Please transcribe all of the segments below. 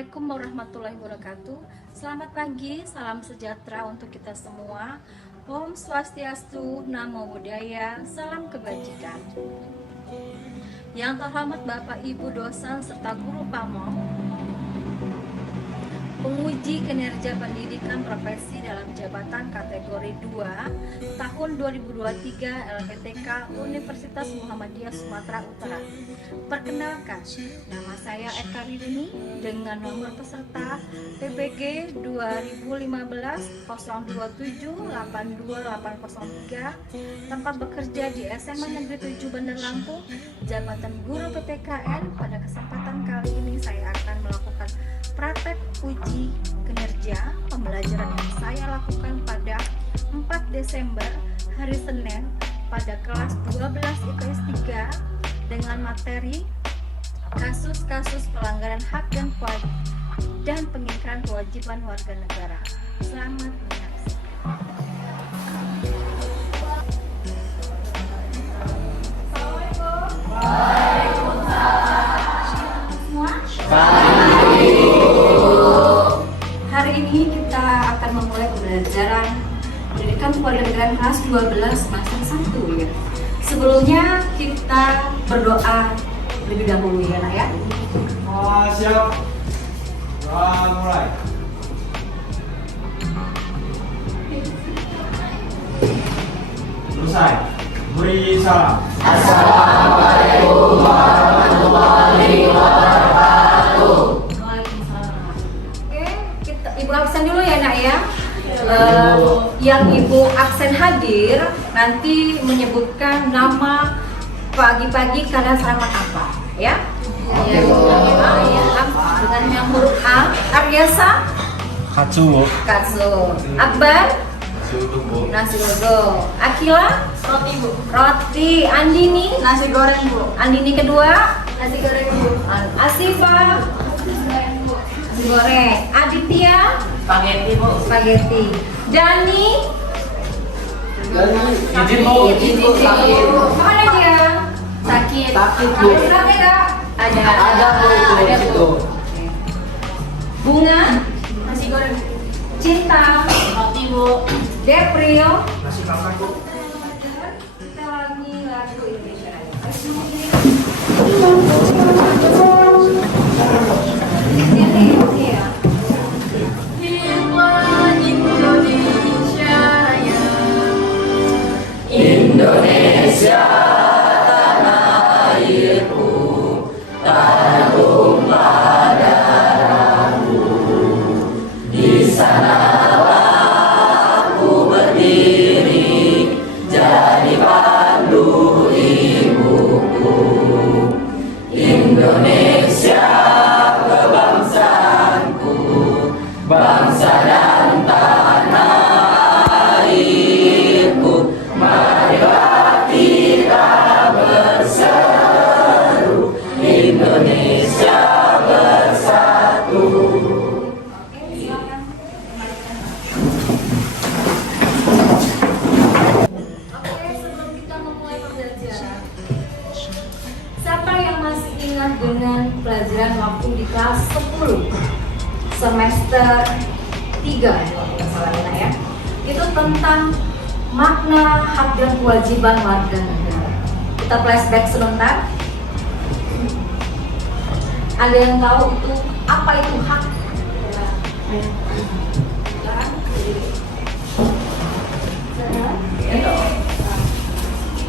Assalamualaikum warahmatullahi wabarakatuh. Selamat pagi, salam sejahtera untuk kita semua. Om Swastiastu, Namo Buddhaya, salam kebajikan. Yang terhormat Bapak Ibu dosen serta guru pamong, penguji kinerja pendidikan profesi dalam jabatan kategori 2 tahun 2023 LPTK Universitas Muhammadiyah Sumatera Utara. Perkenalkan, nama saya Eka Rini dengan nomor peserta PBG 2015-027-82803, tempat bekerja di SMA Negeri 7 Bandar Lampung, jabatan guru PPKN. Pada kesempatan kali ini saya akan melakukan praktek uji kinerja pembelajaran yang saya lakukan pada 4 Desember hari Senin pada kelas 12 IPS 3 dengan materi kasus-kasus pelanggaran hak dan pengingkaran kewajiban warga negara. Selamat menyaksikan. Hari ini kita akan memulai pembelajaran pendidikan kewarganegaraan kelas 12 semester 1 ya. Sebelumnya kita berdoa lebih dahulu ya nak ya. Siap. Mulai. Selesai. Beri salam. Assalamualaikum warahmatullahi wabarakatuh. Waalaikumsalam. Oke, Ibu absen dulu ya nak ya. Yang Ibu absen hadir nanti menyebutkan nama pagi-pagi kalian sarapan apa ya? Ya, dengan yang huruf A. Aryasa, Katsu. Akbar, nasi uduk. Akila, roti Bu. Roti. Andini, nasi goreng Bu. Andini kedua, nasi goreng Bu. Asifa, nasi goreng. Aditya, Spaghetti Bu. spaghetti. Dani, Izin Bu. mana dia? Sakit. Sakit, Bu. Ada suratnya Kak? Ada. Ada Bu itu di situ. Bunga, nasi goreng. Cinta, Roti Bu. Depril. Nasi kakak Bu. Kita lagi lagu Indonesia Raya. Ini ya. Indonesia Raya. Indonesia tanah airku, tanah tumpah darahku. Di sanalah aku berdiri, jadi pandu ibuku. Indonesia kebangsaanku, bangsa dan tanah airku. Marilah kita berseru, Indonesia bersatu. Oke, silakan. Oke, sebelum kita memulai pembelajaran, siapa yang masih ingat dengan pelajaran waktu di kelas 10 semester 3 kalau tidak salah ya? Itu tentang makna hak dan kewajiban warga negara. Kita flashback sebentar. Ada yang tahu itu apa itu hak?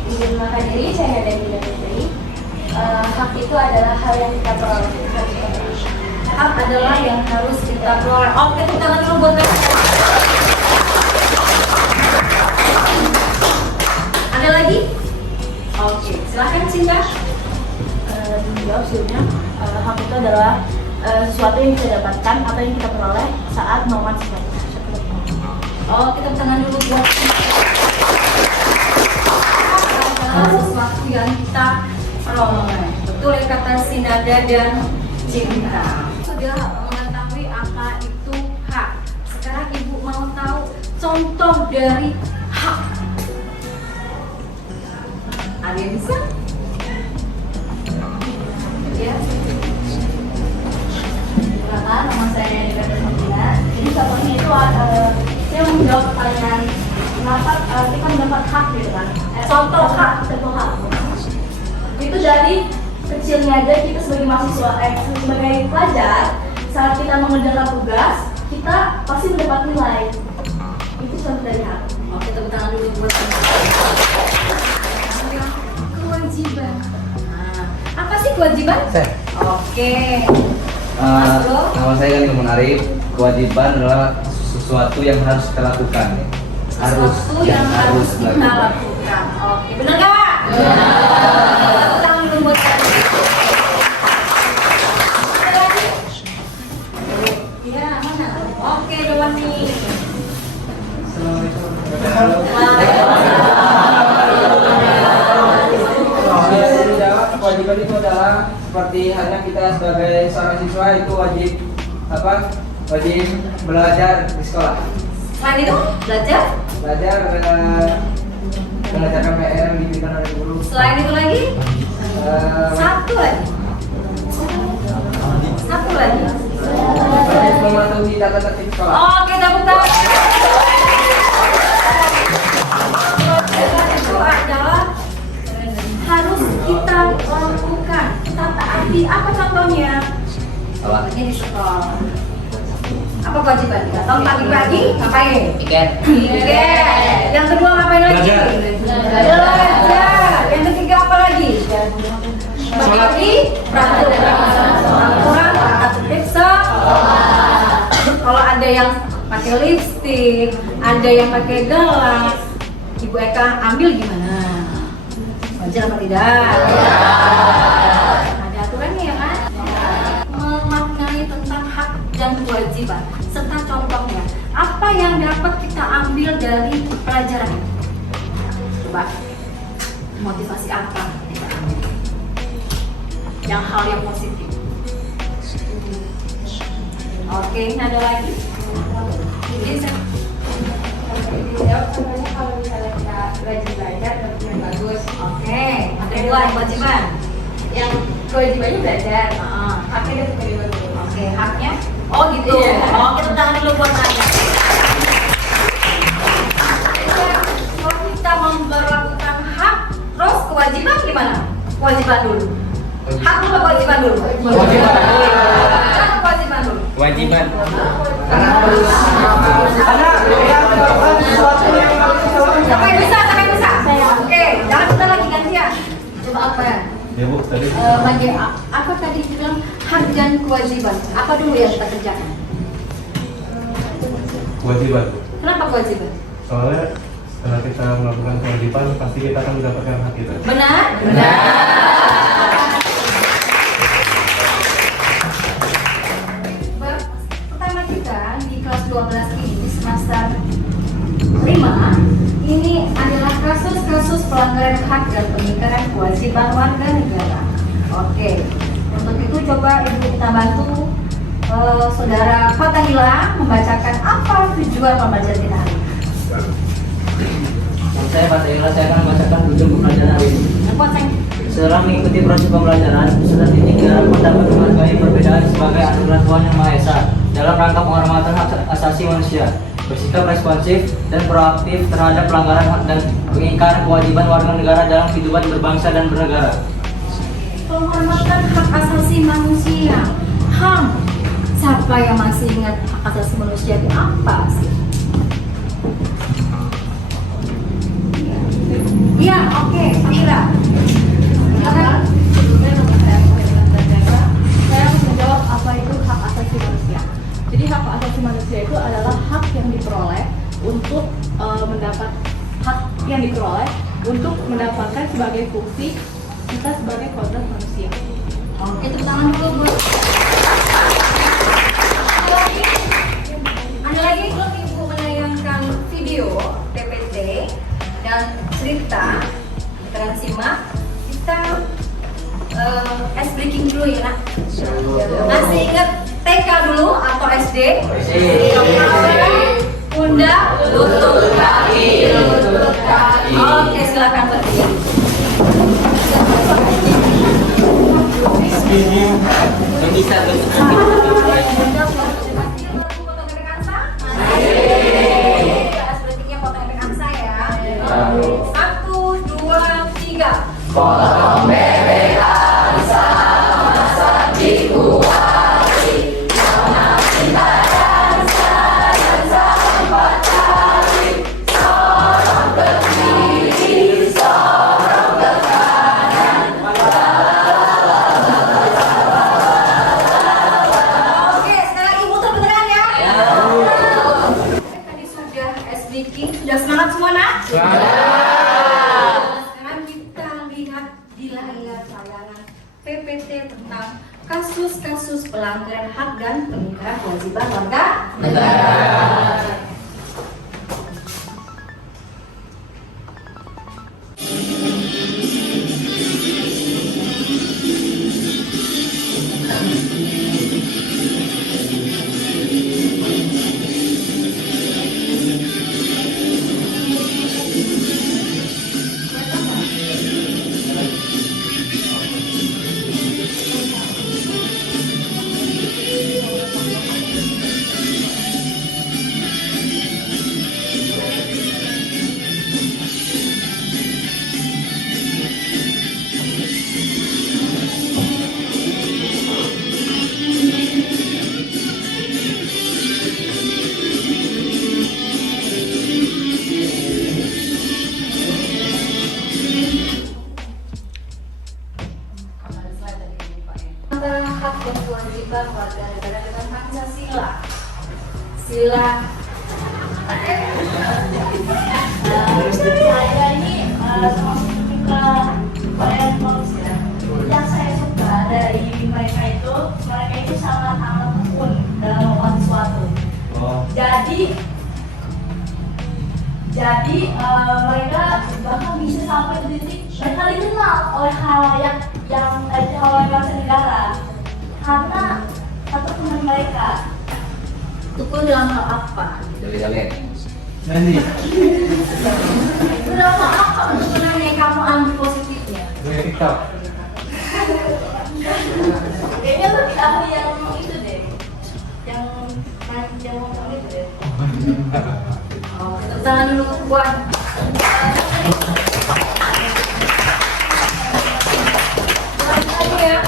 Izin makan diri, saya ada di negeri. Hak itu adalah hal yang kita peroleh. Hak adalah yang harus kita peroleh. Oke, tepuk tangan dulu buat mereka. Ada lagi? Oke, silahkan Cinta. Dijawab sebelumnya, hak itu adalah sesuatu yang kita dapatkan atau yang kita peroleh saat melakukan sesuatu. Oh, kita tepuk tangan dulu buat Cinta. Hak adalah sesuatu yang kita peroleh. Betul ya kata Sinada dan Cinta. Sudah mengetahui apa itu hak. Sekarang Ibu mau tahu contoh dari hak. Ada yang bisa? Ya. Silakan kita mendapat hak gitu kan. Contoh hak. Itu dari kecilnya aja kita sebagai mahasiswa, sebagai pelajar, saat kita mengerjakan tugas, kita pasti mendapat nilai. Itu contoh dari hak. Oke, tepuk tangan dulu buat kewajiban. Nah, apa sih kewajiban? Oke. Mas Bro? Nama saya kan Ilmu Arif. Kewajiban adalah sesuatu yang harus kita lakukan. Sesuatu yang harus kita lakukan. Oke, benar nggak? Tepuk tangan dulu buat saya. Ada lagi? Iya, mana? Oke, Dewan nih. Kewajiban itu adalah seperti halnya kita sebagai seorang siswa itu wajib wajib belajar di sekolah. Selain itu, belajar. Mengerjakan PR yang diberikan oleh guru. Selain itu lagi, satu lagi. Wajib mematuhi tata tertib sekolah. Oke, tepuk tangan. Itu adalah harus kita lakukan, kita taati. Apa contohnya? Contohnya di sekolah. Apa kewajiban kita? Tahun pagi-pagi ngapain? Tiket. Yang kedua ngapain lagi? Belajar. Yang ketiga apa lagi? Bagi peraturan tata tertib sekolah. Kalau ada yang pakai lipstik, ada yang pakai gelas, Ibu Eka ambil gimana? Wajar apa tidak? Ada aturannya ya kan? Memaknai tentang hak dan kewajiban serta contohnya. Apa yang dapat kita ambil dari pelajaran ini? Coba motivasi apa kita ambil? Yang hal yang positif. Oke, ada lagi? Jadi kalau misalnya kita rajin belajar dan bagus. Oke, yang kedua kewajiban. Yang kewajibannya belajar. Haknya kita terima dulu. Oke, haknya? Oh gitu. Oh, kita tangan dulu buat nanya. Kalau kita memperlakukan hak, terus kewajiban gimana? Kewajiban dulu. Hak apa kewajiban dulu? Kewajiban dulu. Kewajiban. Sampai bisa. Oke, jangan kita lagi gantian. Coba apa ya? Ya Bu, tadi Bagian apa tadi bilang hak dan kewajiban? Apa dulu yang kita kerjakan? kewajiban. Kenapa kewajiban? Soalnya setelah kita melakukan kewajiban, pasti kita akan mendapatkan hak kita. Benar? Pertama kita di kelas 12 ini semester 5 ini adalah kasus-kasus pelanggaran hak dan pengingkaran kewajiban warga negara. Oke, untuk itu coba Ibu kita bantu Saudara Fatahila membacakan apa tujuan pembelajaran kita hari ini. Saya Fatahila, saya akan membacakan tujuan pembelajaran hari ini. Setelah mengikuti proses pembelajaran, peserta didik diharapkan dapat menghargai perbedaan sebagai aturan Tuhan Yang Maha Esa dalam rangka penghormatan hak asasi manusia, bersikap responsif dan proaktif terhadap pelanggaran hak dan pengingkaran kewajiban warga negara dalam kehidupan berbangsa dan bernegara. Penghormatan hak asasi manusia. Siapa yang masih ingat hak asasi manusia itu apa sih? Iya, oke, Amira. Silakan. Saya menjawab apa itu hak asasi manusia. Jadi hak asasi manusia itu adalah hak yang diperoleh untuk untuk mendapatkan sebagai fungsi kita sebagai kodrat manusia. Oke, tepuk tangan dulu buat. Ada lagi belum Ibu menayangkan video PPT dan cerita kita akan simak. Kita ice breaking dulu ya nak. Masih ingat TK dulu atau SD? Pundak, lutut, kaki. Oke, silakan berdiri. Bisa Foto efek angsa ya. Sudah semangat semua nak? Sekarang kita lihat di layar tayangan PPT tentang kasus-kasus pelanggaran hak dan pengingkaran kewajiban warga negara. Antara hak dan kewajiban warga negara dengan Pancasila. Sila Saya ini termasuk suka varian manusia. Yang saya suka dari mereka itu sangat amat tekun dalam melakukan sesuatu. Jadi mereka bahkan bisa sampai di titik mereka dikenal oleh halayak yang oleh bangsa negara karena ketekunan mereka. tekun dalam hal apa? Nanti. Dalam hal apa untuk yang kamu ambil positifnya? Gue TikTok. Kayaknya lebih ahli yang itu deh, yang ngomong itu deh. Oh, tepuk tangan dulu buat ya.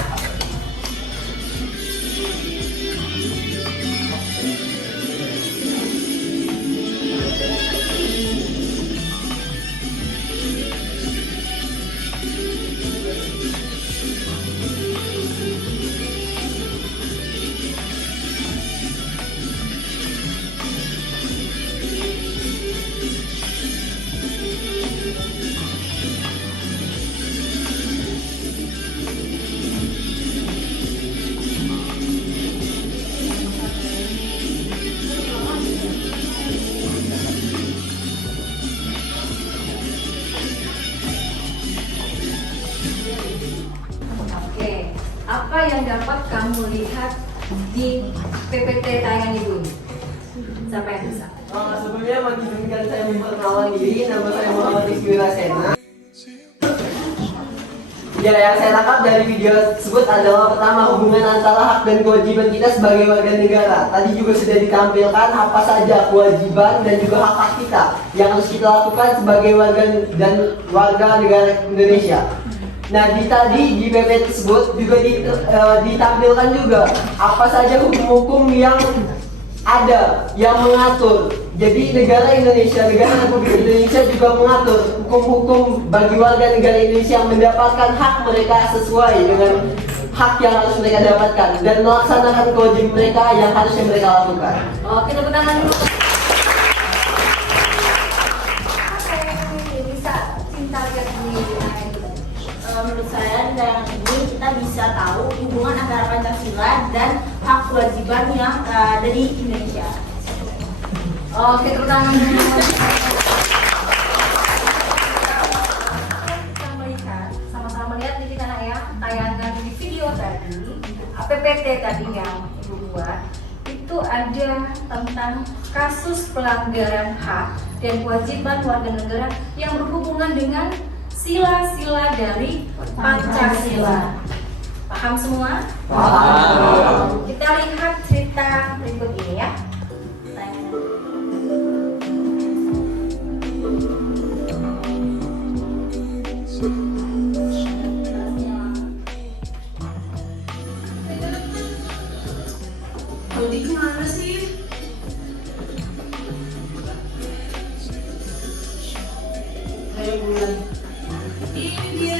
Oke, apa yang dapat kamu lihat di PPT tayangan itu? Siapa yang bisa? Sebelumnya mengizinkan saya memperkenalkan diri, nama saya Muhammad Rizky Wirasena. Ya, yang saya tangkap dari video tersebut adalah pertama, hubungan antara hak dan kewajiban kita sebagai warga negara. Tadi juga sudah ditampilkan apa saja kewajiban dan juga hak-hak kita yang harus kita lakukan sebagai warga negara Indonesia. Nah, di PP tersebut juga ditampilkan juga apa saja hukum-hukum yang ada yang mengatur. Jadi negara Republik Indonesia juga mengatur hukum-hukum bagi warga negara Indonesia mendapatkan hak mereka sesuai dengan hak yang harus mereka dapatkan dan melaksanakan kewajiban mereka yang harusnya mereka lakukan. Oke, tepuk tangan dulu. Apa yang bisa cinta lihat di tayangan itu? Menurut saya di tayangan ini kita bisa tahu hubungan antara Pancasila dan hak kewajiban yang ada di Indonesia. Oke, tepuk tangan dulu. Kita melihat, sama-sama melihat di sana ya, tayangan di video tadi, PPT tadi yang Ibu buat, itu ada tentang kasus pelanggaran hak dan kewajiban warga negara yang berhubungan dengan sila-sila dari Pancasila. Paham semua? Paham. Kita lihat cerita berikut ini ya. Jadi gimana sih? Ayo bulan. Ini dia,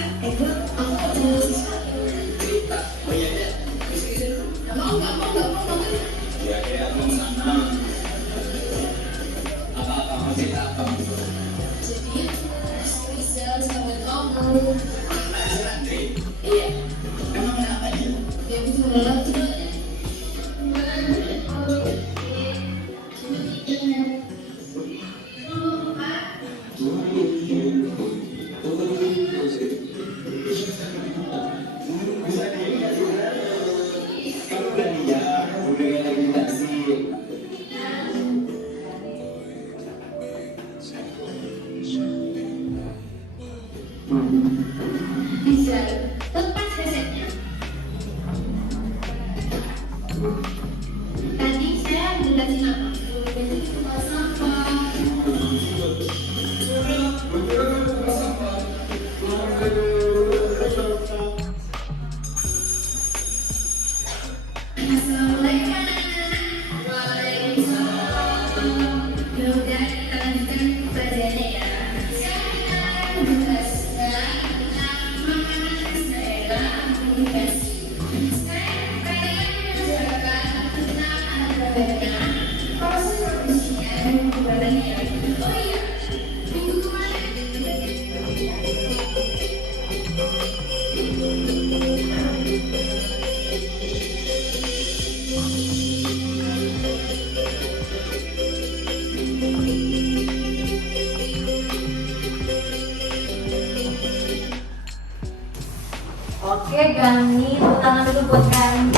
Oke, Gani, tepuk tangan dulu buat Gani.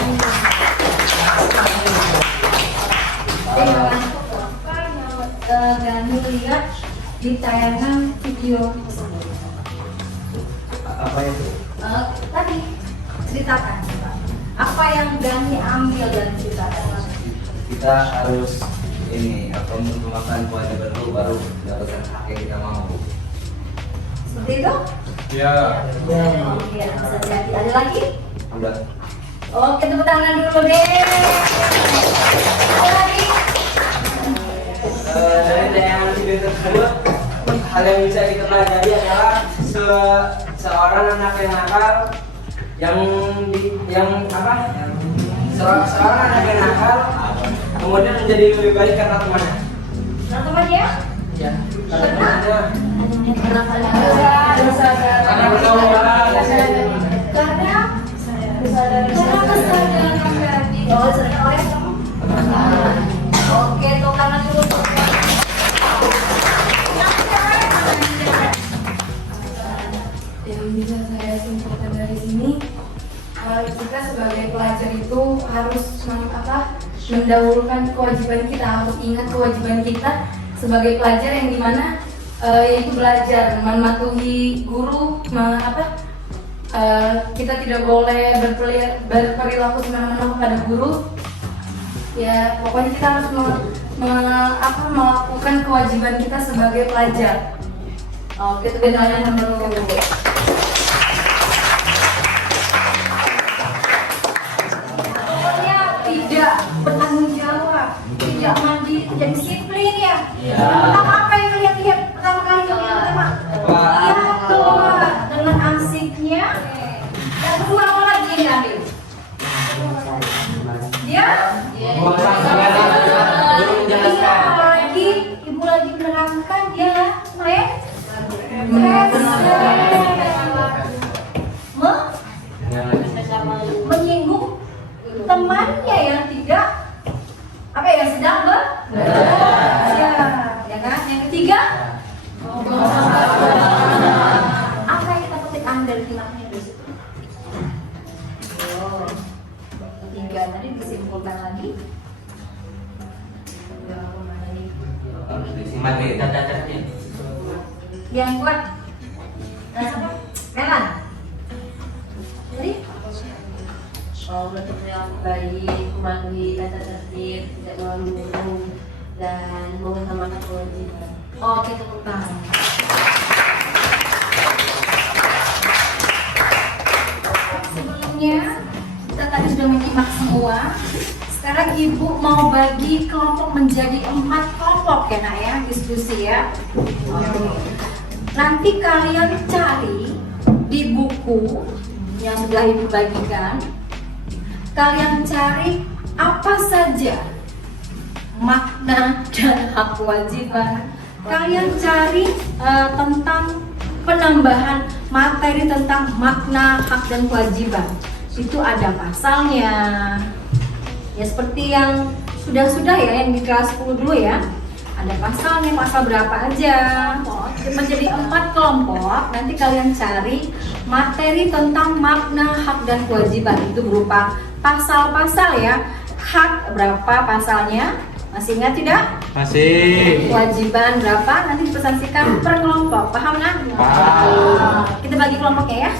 Gani lihat di tayangan video tersebut. Apa itu? Tadi ceritakan apa yang Gani ambil dari cerita tadi. Kita harus ini memakan kewajiban dulu baru mendapatkan hak yang kita mau. Seperti itu? Ya. Oke, bisa jadi. Ada lagi? Udah. Oke, tepuk tangan dulu deh. Ada lagi? Dari tayangan video tersebut, hal yang bisa kita pelajari adalah seorang anak yang nakal seorang anak yang nakal kemudian menjadi lebih baik karena temannya. Nah, temannya? Ya, karena temannya. Karena Oke, tuh kanan dulu. Yang bisa saya simpulkan dari sini, kita sebagai pelajar itu harus mendahulukan kewajiban kita, harus ingat kewajiban kita sebagai pelajar yang dimana yaitu belajar, mematuhi guru, kita tidak boleh berperilaku semena-mena kepada guru. Ya, pokoknya kita harus melakukan kewajiban kita sebagai pelajar. Oke, tepuk tangan dulu. Pokoknya tidak bertanggung jawab, tidak mandi, tidak disiplin ya. Pertama apa yang kalian lihat pertama kali kalian pertama? Ya keluar dengan asiknya. Yang kedua apa lagi yang diambil? Dia? Ibu lagi menerangkan dia menyinggung temannya yang tidak yang sedang belajar, ya kan? Yang ketiga, apa yang kita petik dari filmnya di situ? Ketiga tadi disimpulkan lagi. Harus disimak nih cacat-cacatnya. Yang kuat, Melan. Jadi, Bentuk yang baik, mematuhi tata tertib, tidak melanggar guru, dan mengutamakan kewajiban. oke, tepuk tangan. Sebelumnya kita tadi sudah menyimak semua. Sekarang ibu mau bagi kelompok menjadi 4 kelompok ya nak ya, diskusi ya. Nanti kalian cari di buku yang sudah ibu bagikan. Kalian cari apa saja makna dan hak kewajiban. Kalian cari tentang penambahan materi tentang makna, hak dan kewajiban. Itu ada pasalnya. Ya seperti yang sudah ya, yang di kelas 10 dulu ya. Ada pasalnya, pasal berapa aja. Menjadi 4 kelompok, nanti kalian cari materi tentang makna, hak dan kewajiban. Itu berupa pasal-pasal ya. Hak berapa pasalnya? Masih ingat tidak? Masih. Kewajiban berapa? Nanti dipersangsikan per kelompok. Paham kan? Paham. Kita bagi kelompoknya ya.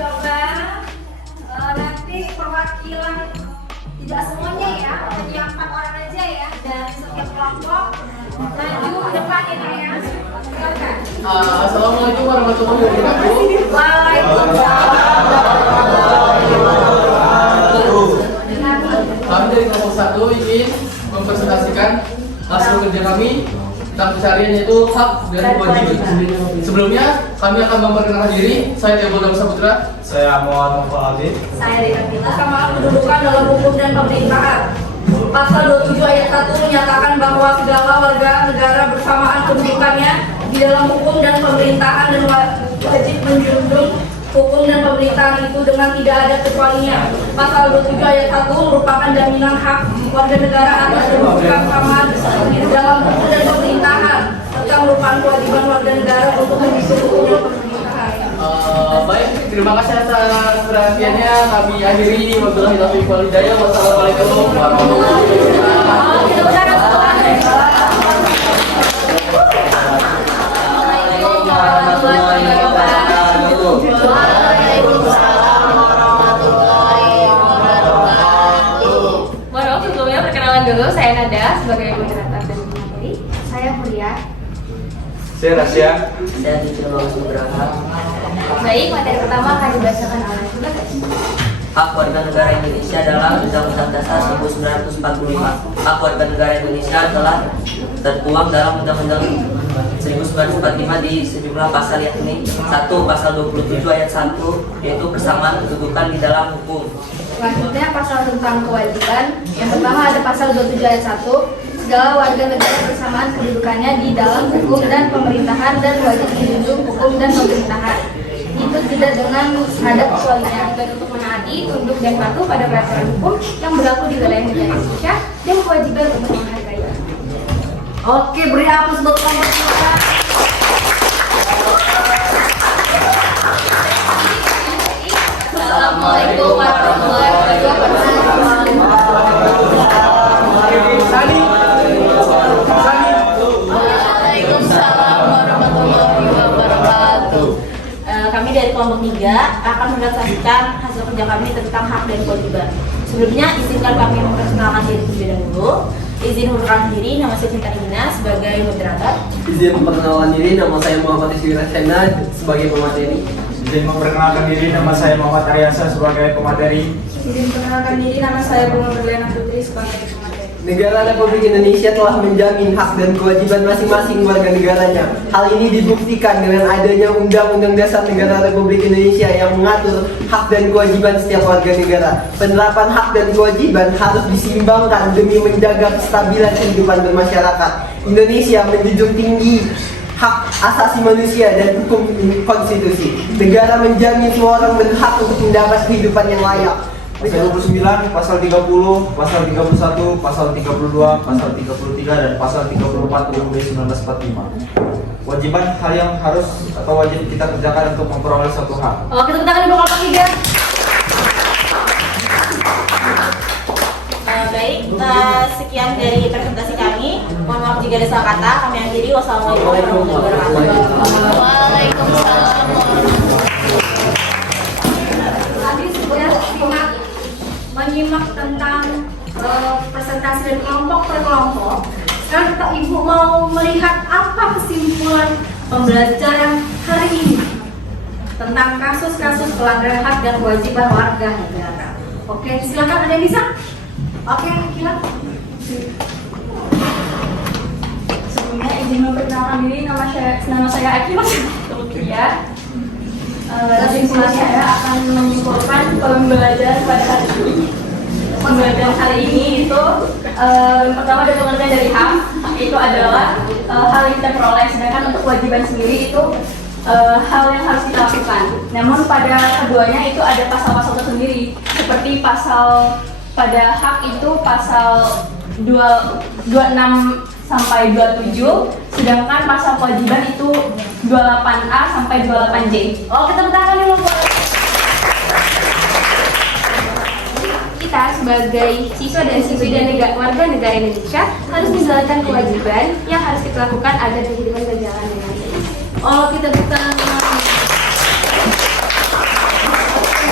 Coba nanti perwakilan tidak semuanya ya, hanya 4 orang aja ya dari setiap kelompok maju ke depan ini ya. Silakan. Assalamualaikum warahmatullahi wabarakatuh. Waalaikumsalam. Kami dari kelompok 1 ingin mempresentasikan hasil kerja kami tentang pencarian yaitu hak dan kewajiban. Sebelumnya kami akan memperkenalkan diri. Saya Teobo Dam Saputra. Saya Muhammad Muhammad. Saya Rina Bila. Mahkamah Kedudukan dalam Hukum dan Pemerintahan. Pasal 27 ayat 1 menyatakan bahwa segala warga negara bersamaan kedudukannya di dalam hukum dan pemerintahan dan wajib menjunjung hukum dan pemerintahan itu dengan tidak ada kecualinya. Pasal 27 ayat 1 merupakan jaminan hak warga negara atas kedudukan sama di dalam hukum dan pemerintahan serta merupakan kewajiban warga negara untuk menjunjung hukum dan pemerintahan. Baik, terima kasih atas perhatiannya. Kami akhiri. Wabillahi taufiq wal hidayah. Wassalamualaikum warahmatullahi wabarakatuh. Mohon sebelumnya perkenalan dulu, saya Nada sebagai moderator dan pemateri. Saya Kuliah. Saya Rasya. Saya Cicil Bagus Nugraha. Baik, materi pertama akan dibacakan oleh Hak warga negara Indonesia dalam Undang-Undang Dasar 1945. Hak warga negara Indonesia telah tertuang dalam Undang-Undang 1945 di sejumlah pasal, yakni 1. Pasal 27 ayat 1 yaitu persamaan kedudukan di dalam hukum. Selanjutnya pasal tentang kewajiban. Yang pertama ada pasal 27 ayat 1. Segala warga negara bersamaan kedudukannya di dalam hukum dan pemerintahan dan wajib menjunjung hukum dan pemerintahan. Itu tidak dengan ada kecualinya dan untuk menaati, tunduk dan patuh pada peraturan hukum yang berlaku di wilayah negara Indonesia dan kewajiban untuk menghargai. Oke, beri aplaus untuk kelompok kita. Assalamualaikum warahmatullahi wabarakatuh. Waalaikumsalam warahmatullahi wabarakatuh. Kami dari kelompok 3 akan mempresentasikan hasil kerja kami tentang hak dan kewajiban. Sebelumnya izinkan kami memperkenalkan diri terlebih dahulu. Izin memperkenalkan diri, nama saya Cinta Ina sebagai moderator. Izin memperkenalkan diri, nama saya Muhammad Iswira Sena sebagai pemateri. Izin memperkenalkan diri, nama saya Muhammad Aryasa sebagai pemateri. Izin memperkenalkan diri, nama saya Bunga Berliana Putri sebagai pemateri. Negara Republik Indonesia telah menjamin hak dan kewajiban masing-masing warga negaranya. Hal ini dibuktikan dengan adanya Undang-Undang Dasar Negara Republik Indonesia yang mengatur hak dan kewajiban setiap warga negara. Penerapan hak dan kewajiban harus diseimbangkan demi menjaga kestabilan kehidupan bermasyarakat. Indonesia menjunjung tinggi hak asasi manusia dan hukum konstitusi. Negara menjamin semua orang berhak untuk mendapat kehidupan yang layak. Pasal 29, pasal 30, pasal 31, pasal 32, pasal 33, dan pasal 34 UUD 1945. Kewajiban hal yang harus atau wajib kita kerjakan untuk memperoleh suatu hak. Oke, tepuk tangan di kelompok 3. Baik, sekian dari presentasi kami. Mohon maaf jika ada salah kata. Kami akhiri. Wassalamualaikum warahmatullahi wabarakatuh. Waalaikumsalam. Tadi sudah menyimak tentang presentasi dari kelompok per kelompok. Sekarang Pak Ibu mau melihat apa kesimpulan pembelajaran hari ini tentang kasus-kasus pelanggaran hak dan kewajiban warga negara. Oke, silakan, ada yang bisa? Oke, silakan. Sebelumnya izin memperkenalkan diri, nama saya Aki Mas. Ya. Kesimpulan saya akan menyimpulkan pembelajaran pada hari ini. pembelajaran hari ini itu yang pertama dari pengertian dari hak itu adalah hal yang kita peroleh, sedangkan untuk kewajiban sendiri itu hal yang harus kita lakukan. Namun pada keduanya itu ada pasal-pasal tersendiri, seperti pasal pada hak itu pasal 26 sampai 27, sedangkan pasal kewajiban itu 28A sampai 28J. Oh, kita tangan dulu. Kita sebagai siswa dan siswi dan warga negara Indonesia harus menjalankan kewajiban yang harus kita lakukan agar kehidupan berjalan dengan baik. Oh, kita tangan.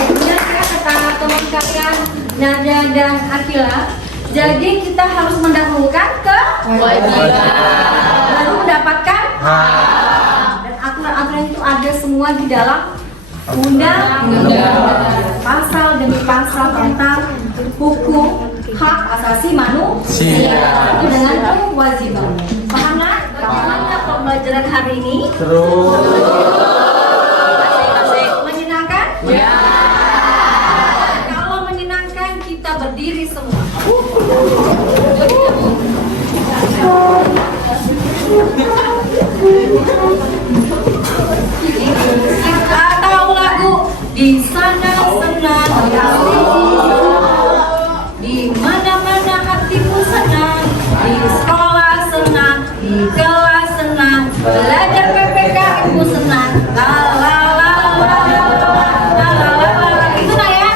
Benar ya kata teman kalian Nada dan Akila. Jadi kita harus mendahulukan kewajiban baru mendapatkan hak. Dan aturan-aturan itu ada semua di dalam undang-undang, pasal demi pasal tentang hukum hak asasi manusia itu dengan kewajiban. Paham nggak? Paham nggak pembelajaran hari ini? Menyenangkan? Ya. Kalau menyenangkan kita berdiri semua. Kita tahu lagu di sana senang di mana-mana hatiku senang, di sekolah senang, di kelas senang, belajar PPKN ku senang. La la la la la la la la. Itu nah ya?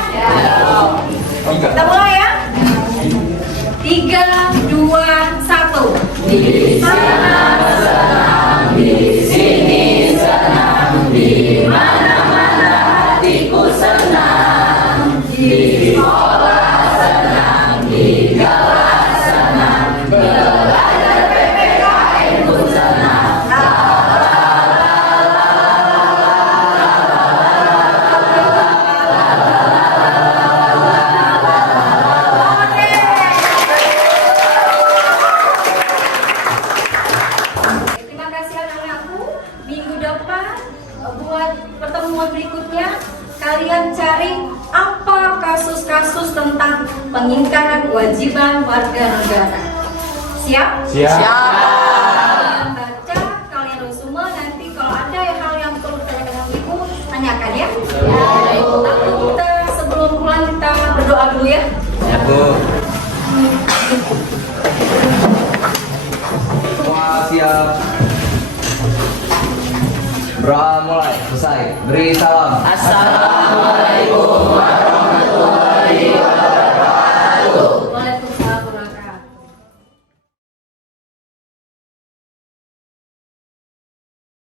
Kita mulai ya. 3, 2, 1. Di sana senang, di sini senang, di mana-mana hatiku senang, di sekolah senang, di kelas senang, belajar PPKN ku senang. Terima kasih anak-anakku. Minggu depan buat pertemuan berikutnya kalian cari apa kasus-kasus tentang pengingkaran kewajiban warga negara. Siap? Siap. Kalian baca, kalian resume, nanti kalau ada hal yang perlu ditanyakan dengan ibu, tanyakan ya. Tapi kita sebelum pulang kita berdoa dulu ya. Ya, Bu. Semua siap. Berdoa mulai, selesai. Beri salam. Assalamualaikum warahmatullahi